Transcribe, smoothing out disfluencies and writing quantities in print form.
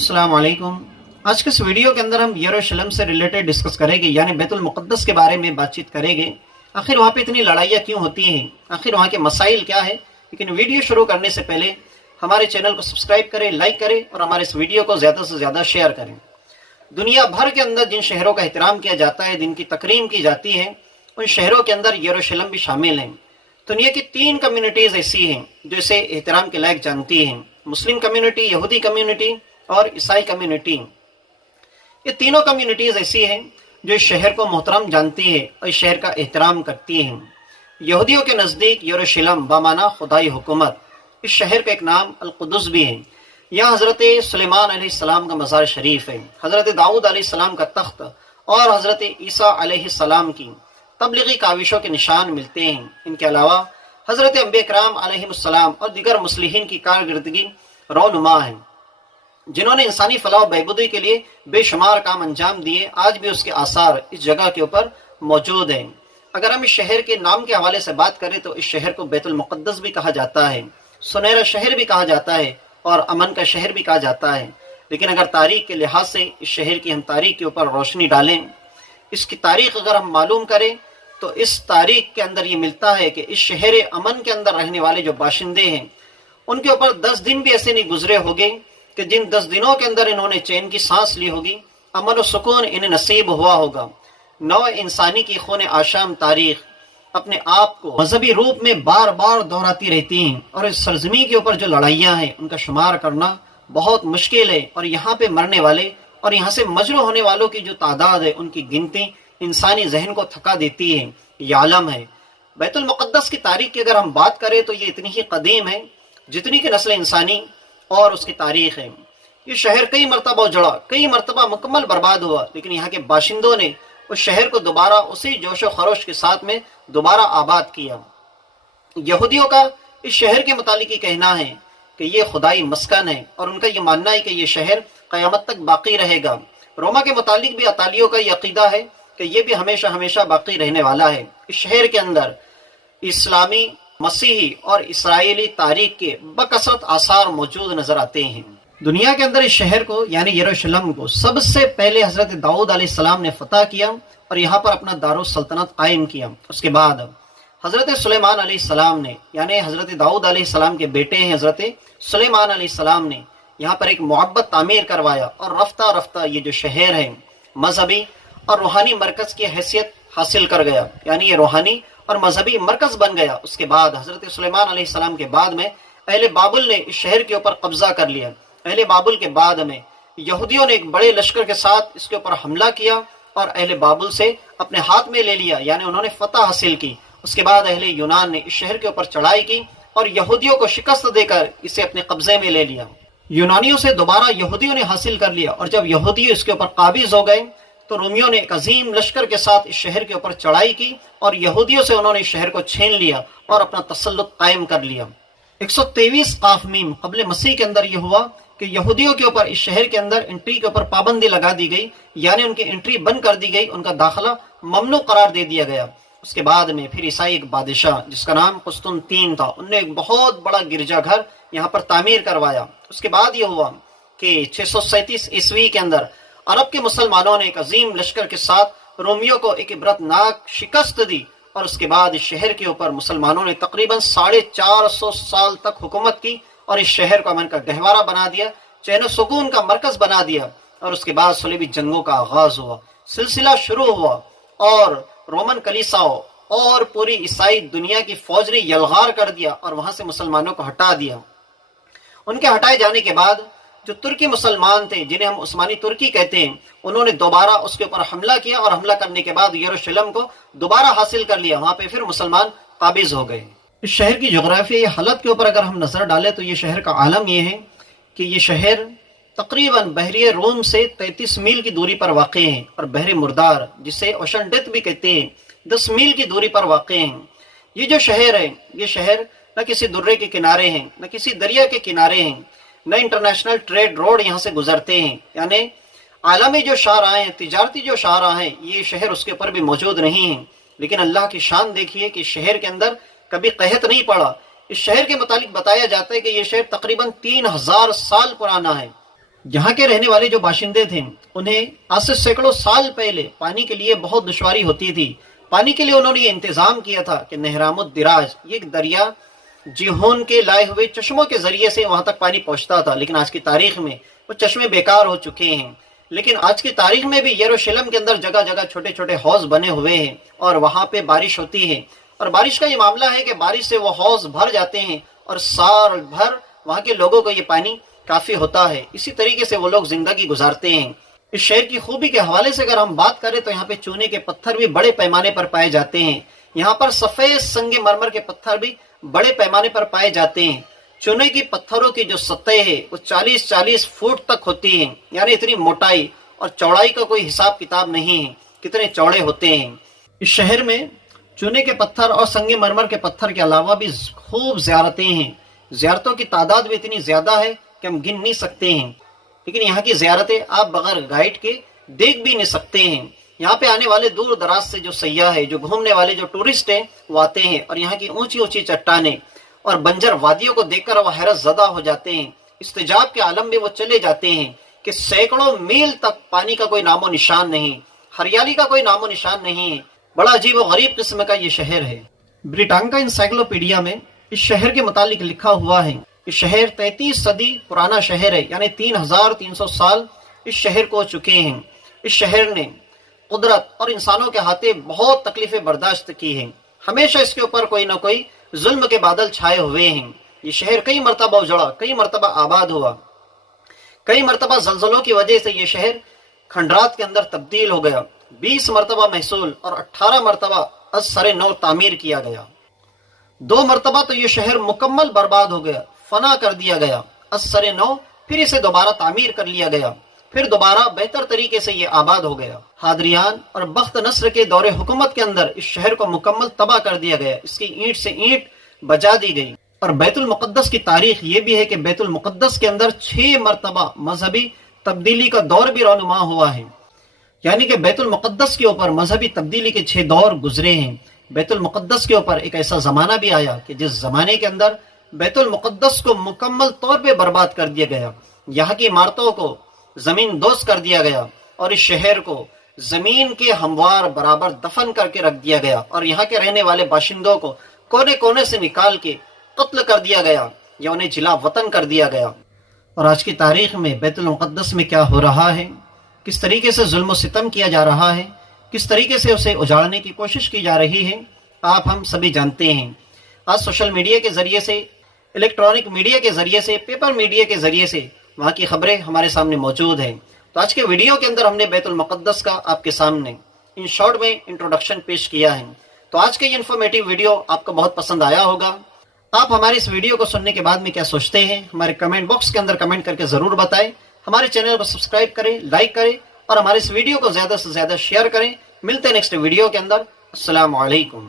अस्सलाम वालेकुम। आज के इस वीडियो के अंदर हम यरूशलेम से रिलेटेड डिस्कस करेंगे, यानी बैतुल मुक़द्दस के बारे में बातचीत करेंगे। आखिर वहाँ पे इतनी लड़ाइयाँ क्यों होती हैं, आखिर वहाँ के मसाइल क्या है। लेकिन वीडियो शुरू करने से पहले हमारे चैनल को सब्सक्राइब करें, लाइक करें और हमारे इस वीडियो को ज़्यादा से ज़्यादा शेयर करें। दुनिया भर के अंदर जिन शहरों का एहतराम किया जाता है, जिनकी तकरीम की जाती है, उन शहरों के अंदर यरूशलेम भी शामिल हैं। दुनिया की 3 कम्युनिटीज़ ऐसी हैं जो इसे एहतराम के लायक जानती हैं: मुस्लिम कम्युनिटी, यहूदी कम्युनिटी और ईसाई कम्युनिटी। ये तीनों कम्युनिटीज़ ऐसी हैं जो इस शहर को मोहतरम जानती है और इस शहर का एहतराम करती हैं। यहूदियों के नज़दीक यरूशलेम बामाना खुदाई हुकूमत, इस शहर का एक नाम अल-कुद्स भी है। यहाँ हज़रत सुलेमान अलैहिस्सलाम का मज़ार शरीफ है, हज़रत दाऊद अलैहिस्सलाम का तख्त और हज़रत ईसा अलैहिस्सलाम की तबलीगी काविशों के निशान मिलते हैं। इनके अलावा हज़रत अंबिया किराम अलैहिमुस्सलाम और दीगर मुस्लिहीन की कारकर्दगी रोनुमा है, जिन्होंने इंसानी फलाह बहबूदी के लिए बेशुमार काम अंजाम दिए। आज भी उसके आसार इस जगह के ऊपर मौजूद हैं। अगर हम इस शहर के नाम के हवाले से बात करें तो इस शहर को बैतुल मुक़द्दस भी कहा जाता है, सुनहरा शहर भी कहा जाता है और अमन का शहर भी कहा जाता है। लेकिन अगर तारीख के लिहाज से इस शहर की हम तारीख के ऊपर रोशनी डालें, इसकी तारीख अगर हम मालूम करें तो इस तारीख के अंदर ये मिलता है कि इस शहर अमन के अंदर रहने वाले जो बाशिंदे हैं, उनके ऊपर 10 दिन भी ऐसे नहीं गुजरे होंगे कि जिन 10 दिनों के अंदर इन्होंने चैन की सांस ली होगी, अमन और सुकून इन्हें नसीब हुआ होगा। नौ इंसानी की खून आशाम तारीख अपने आप को मजहबी रूप में बार बार दोहराती रहती हैं और इस सरजमी के ऊपर जो लड़ाइयाँ हैं उनका शुमार करना बहुत मुश्किल है। और यहाँ पे मरने वाले और यहाँ से मजरूह होने वालों की जो तादाद है, उनकी गिनती इंसानी जहन को थका देती है। ये आलम है। बैतुल मुक़द्दस की तारीख की अगर हम बात करें तो ये इतनी ही कदीम है जितनी कि नस्ल इंसानी और उसकी तारीख है। ये शहर कई मरतबा उजड़ा, कई मरतबा मुकम्मल बर्बाद हुआ, लेकिन यहाँ के बाशिंदों ने उस शहर को दोबारा उसी जोश व खरोश के साथ में दोबारा आबाद किया। यहूदियों का इस शहर के मुतालिक ये कहना है कि ये खुदाई मस्कन है और उनका ये मानना है कि ये शहर क़यामत तक बाकी रहेगा। रोमा के मुतालिक भी अतालियों का ये अक़ीदा है कि ये भी हमेशा हमेशा बाकी रहने वाला है। इस शहर के अंदर इस्लामी, मसीही और इसराइली तारीख के बकसरत आसार मौजूद नजर आते हैं। दुनिया के अंदर इस शहर को यानी यरूशलेम को सबसे पहले हज़रत दाऊद अलैहिस्सलाम ने फतह किया और यहाँ पर अपना दारुल सल्तनत कायम किया। उसके बाद हज़रत सुलेमान अलैहिस्सलाम ने, यानी हज़रत दाऊद अलैहिस्सलाम के बेटे हैं हज़रत सुलेमान अलैहिस्सलाम ने, यहाँ पर एक मुअब्बत तामीर करवाया और रफ्ता रफ्ता ये जो शहर है मजहबी और रूहानी मरकज़ की हैसियत हासिल कर गया, यानी ये रूहानी और मजहबी मरकज़ बन गया। उसके बाद हज़रत सुलेमान अलैहिस्सलाम के बाद में अहले बाबुल ने इस शहर के ऊपर कब्जा कर लिया। अहले बाबुल के बाद में यहूदियों ने एक बड़े लश्कर के साथ इसके ऊपर हमला किया और अहले बाबुल से अपने हाथ में ले लिया, यानी उन्होंने फतह हासिल की। उसके बाद अहले यूनान ने इस शहर के ऊपर चढ़ाई की और यहूदियों को शिकस्त देकर इसे अपने कब्जे में ले लिया। यूनानियों से दोबारा यहूदियों ने हासिल कर लिया और जब यहूदी इसके ऊपर काबिज हो गए तो रोमियों ने एक अजीम लश्कर के साथ इस शहर के ऊपर चढ़ाई की और यहूदियों से उन्होंने इस शहर को छीन लिया और अपना तसल्लुत कायम कर लिया। 123 काफ मीम क़ब्ल मसीह के अंदर यह हुआ कि यहूदियों के ऊपर इस शहर के अंदर एंट्री के ऊपर पाबंदी लगा दी गई, यानी उनकी एंट्री बंद कर दी गई, उनका दाखिला ममनू करार दे दिया गया। उसके बाद में फिर ईसाई एक बादशाह जिसका नाम कुस्तुनतीन था, उनने एक बहुत बड़ा गिरजाघर यहाँ पर तामीर करवाया। उसके बाद यह हुआ कि 637 ईस्वी के अंदर अरब के मुसलमानों ने एक अजीम लश्कर के साथ रोमियों को एक इबरतनाक शिकस्त दी और उसके बाद इस शहर के ऊपर मुसलमानों ने तकरीबन 450 साल तक हुकूमत की और इस शहर को अमन का गहवारा बना दिया, चैन सुकून का मरकज बना दिया। और उसके बाद सलीबी जंगों का आगाज हुआ, सिलसिला शुरू हुआ और रोमन कलीसाओं और पूरी ईसाई दुनिया की फौज ने यलगार कर दिया और वहां से मुसलमानों को हटा दिया। उनके हटाए जाने के बाद जो तुर्की मुसलमान थे, जिन्हें हम उस्मानी तुर्की कहते हैं, उन्होंने दोबारा उसके ऊपर हमला किया और हमला करने के बाद यरूशलेम को दोबारा हासिल कर लिया। वहां पे फिर मुसलमान काबिज हो गए। इस शहर की जोग्राफियाई हालत के ऊपर अगर हम नजर डालें तो ये शहर का आलम यह है कि ये शहर तकरीबन बहरी रोम से 33 मील की दूरी पर वाक़ है और बहरे मुर्दार, जिसे ओशन डेथ भी कहते हैं, 10 मील की दूरी पर वाक़ हैं। ये जो शहर है, ये शहर न किसी दुर्रे के किनारे हैं, न किसी दरिया के किनारे हैं, न इंटरनेशनल ट्रेड रोड यहाँ से गुजरते हैं, यानी आलमी जो शाहराह हैं, तिजारती जो शाहराह हैं, ये शहर उसके ऊपर भी मौजूद नहीं है। लेकिन अल्लाह की शान देखिए कि शहर के अंदर कभी कहत नहीं पड़ा। इस शहर के मुतालिक बताया जाता है कि ये शहर तकरीबन 3000 साल पुराना है यहाँ के रहने वाले जो बाशिंदे थे उन्हें आज से सैकड़ों साल पहले पानी के लिए बहुत दुश्वारी होती थी। पानी के लिए उन्होंने ये इंतजाम किया था कि नहरामुद्दिराज, ये एक दरिया जिहोन के लाए हुए चश्मों के जरिए से वहां तक पानी पहुंचता था, लेकिन आज की तारीख में वो चश्मे बेकार हो चुके हैं। लेकिन आज की तारीख में भी यरूशलेम के अंदर जगह जगह छोटे छोटे हौज बने हुए हैं और वहां पे बारिश होती है। और बारिश का ये मामला है कि बारिश से वो हौज भर जाते हैं और साल भर वहां के लोगों को ये पानी काफी होता है। इसी तरीके से वो लोग जिंदगी गुजारते हैं। इस शहर की खूबी के हवाले से अगर हम बात करें तो यहाँ पे चूने के पत्थर भी बड़े पैमाने पर पाए जाते हैं। यहाँ पर सफेद संगमरमर के पत्थर भी बड़े पैमाने पर पाए जाते हैं। चूने की पत्थरों की जो सतह है वो 40-40 फुट तक होती है, यानी इतनी मोटाई और चौड़ाई का कोई हिसाब किताब नहीं है कितने चौड़े होते हैं। इस शहर में चूने के पत्थर और संगमरमर के पत्थर के अलावा भी खूब ज़ियारतें हैं। ज़ियारतों की तादाद भी इतनी ज़्यादा है कि हम गिन नहीं सकते हैं। लेकिन यहाँ की ज़ियारतें आप बगैर गाइड के देख भी नहीं सकते हैं। यहाँ पे आने वाले दूर दराज से जो सयाह है, जो घूमने वाले जो टूरिस्ट हैं, वो आते हैं और यहाँ की ऊंची ऊंची चट्टानें और बंजर वादियों को देखकर वो हैरत ज़दा हो जाते हैं। इस्तिजाब के आलम में वो चले जाते हैं कि सैकड़ों मील तक पानी का कोई नामो निशान नहीं, हरियाली का कोई नामो निशान नहीं है। बड़ा अजीब और गरीब किस्म का ये शहर है। ब्रिटांका इंसाइक्लोपीडिया में इस शहर के मुतालिक लिखा हुआ है, इस शहर 33 सदी पुराना शहर है, यानी 3300 साल इस शहर को चुके हैं। इस शहर ने कुदरत और इंसानों के हाथे बहुत तकलीफें बर्दाश्त की हैं। हमेशा इसके ऊपर कोई ना कोई जुल्म के बादल छाए हुए हैं। ये शहर कई मरतबा उजड़ा, कई मरतबा आबाद हुआ, कई मरतबा जल्जलों की वजह से ये शहर खंडरात के अंदर तब्दील हो गया। 20 मरतबा महसूल और 18 मरतबा असर नौ तामीर किया गया। 2 मरतबा तो ये शहर मुकम्मल बर्बाद हो गया, फना कर दिया गया। असर नौ, फिर इसे दोबारा तामीर कर लिया गया, फिर दोबारा बेहतर तरीके से ये आबाद हो गया। हादरियान और बख्त नस्र के दौरे हुकूमत के अंदर इस शहर को मुकम्मल तबाह कर दिया गया, इसकी ईंट से ईंट बजा दी गई। और बैतुल मुक़द्दस की तारीख ये भी है कि बैतुल मुक़द्दस के अंदर 6 मरतबा मजहबी तब्दीली का दौर भी रौनुमा हुआ है, यानी कि बैतुल मुक़द्दस के ऊपर मजहबी तब्दीली के 6 दौर गुजरे हैं। बैतुल मुक़द्दस के ऊपर एक ऐसा ज़माना भी आया कि जिस ज़माने के अंदर बैतुल मुक़द्दस को मुकम्मल तौर पे बर्बाद कर दिया गया, यहाँ की इमारतों को ज़मीन दोस्त कर दिया गया और इस शहर को ज़मीन के हमवार बराबर दफन करके रख दिया गया और यहाँ के रहने वाले बाशिंदों को कोने कोने से निकाल के कत्ल कर दिया गया या उन्हें जिला वतन कर दिया गया। और आज की तारीख में बैतुल मुक़द्दस में क्या हो रहा है, किस तरीके से जुल्म सितम किया जा रहा है, किस तरीके से उसे उजाड़ने की कोशिश की जा रही है, आप हम सभी जानते हैं। आज सोशल मीडिया के ज़रिए से, इलेक्ट्रॉनिक मीडिया के ज़रिए से, पेपर मीडिया के ज़रिए से वहाँ की खबरें हमारे सामने मौजूद हैं। तो आज के वीडियो के अंदर हमने बैतुल मुक़द्दस का आपके सामने इन शॉर्ट में इंट्रोडक्शन पेश किया है। तो आज के ये इन्फॉर्मेटिव वीडियो आपको बहुत पसंद आया होगा। आप हमारे इस वीडियो को सुनने के बाद में क्या सोचते हैं, हमारे कमेंट बॉक्स के अंदर कमेंट करके ज़रूर बताएं। हमारे चैनल को सब्सक्राइब करें, लाइक करें और हमारे इस वीडियो को ज़्यादा से ज़्यादा शेयर करें। मिलते हैं नेक्स्ट वीडियो के अंदर। अस्सलामु अलैकुम।